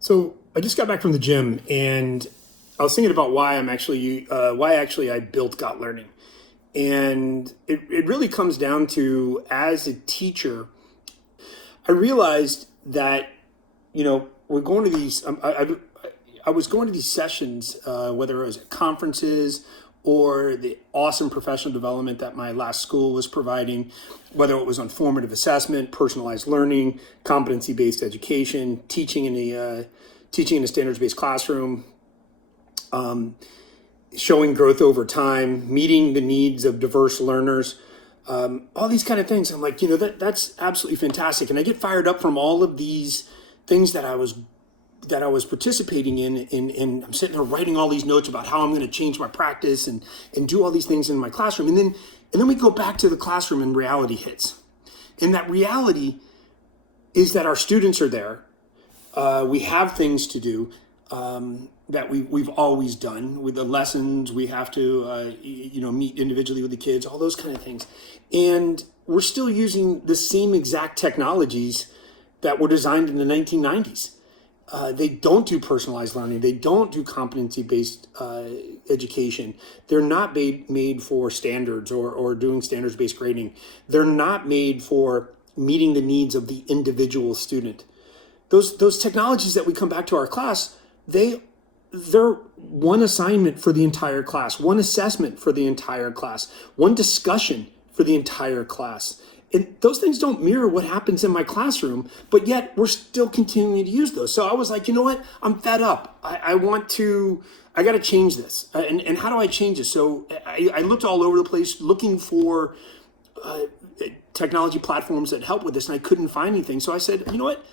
So I just got back from the gym, and I was thinking about why I built Got Learning, and it really comes down to, as a teacher, I realized that we're going to these. I was going to these sessions, whether it was at conferences or the awesome professional development that my last school was providing, whether it was on formative assessment, personalized learning, competency-based education, teaching in a standards-based classroom, showing growth over time, meeting the needs of diverse learners, all these kind of things. I'm like, that's absolutely fantastic, and I get fired up from all of these things that I was participating in, and I'm sitting there writing all these notes about how I'm going to change my practice and do all these things in my classroom. And then we go back to the classroom and reality hits. And that reality is that our students are there. We have things to do that we've always done with the lessons. We have to, meet individually with the kids, all those kind of things. And we're still using the same exact technologies that were designed in the 1990s. They don't do personalized learning. They don't do competency-based education. They're not made for standards or doing standards-based grading. They're not made for meeting the needs of the individual student. Those technologies that we come back to our class, they're one assignment for the entire class, one assessment for the entire class, one discussion for the entire class. And those things don't mirror what happens in my classroom, but yet we're still continuing to use those. So I was like, you know what? I'm fed up. I got to change this. And how do I change this? So I looked all over the place looking for technology platforms that help with this, and I couldn't find anything. So I said, you know what?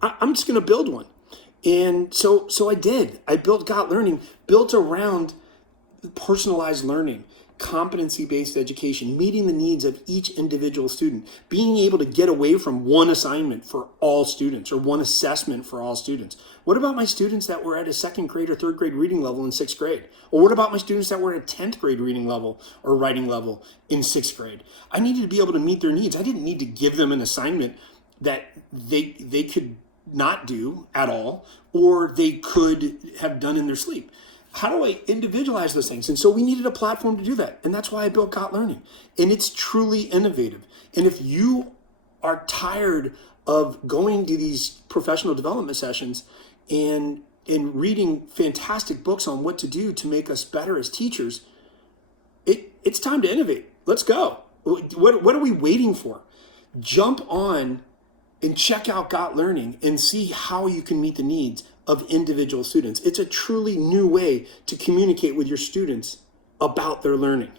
I'm just going to build one. And so I did. I built Got Learning, built around personalized learning, competency-based education, meeting the needs of each individual student, being able to get away from one assignment for all students or one assessment for all students. What about my students that were at a second grade or third grade reading level in sixth grade? Or what about my students that were at a 10th grade reading level or writing level in sixth grade? I needed to be able to meet their needs. I didn't need to give them an assignment that they could not do at all, or they could have done in their sleep. How do I individualize those things? And so we needed a platform to do that. And that's why I built Got Learning. And it's truly innovative. And if you are tired of going to these professional development sessions and reading fantastic books on what to do to make us better as teachers, it's time to innovate. Let's go. What are we waiting for? Jump on and check out Got Learning and see how you can meet the needs of individual students. It's a truly new way to communicate with your students about their learning.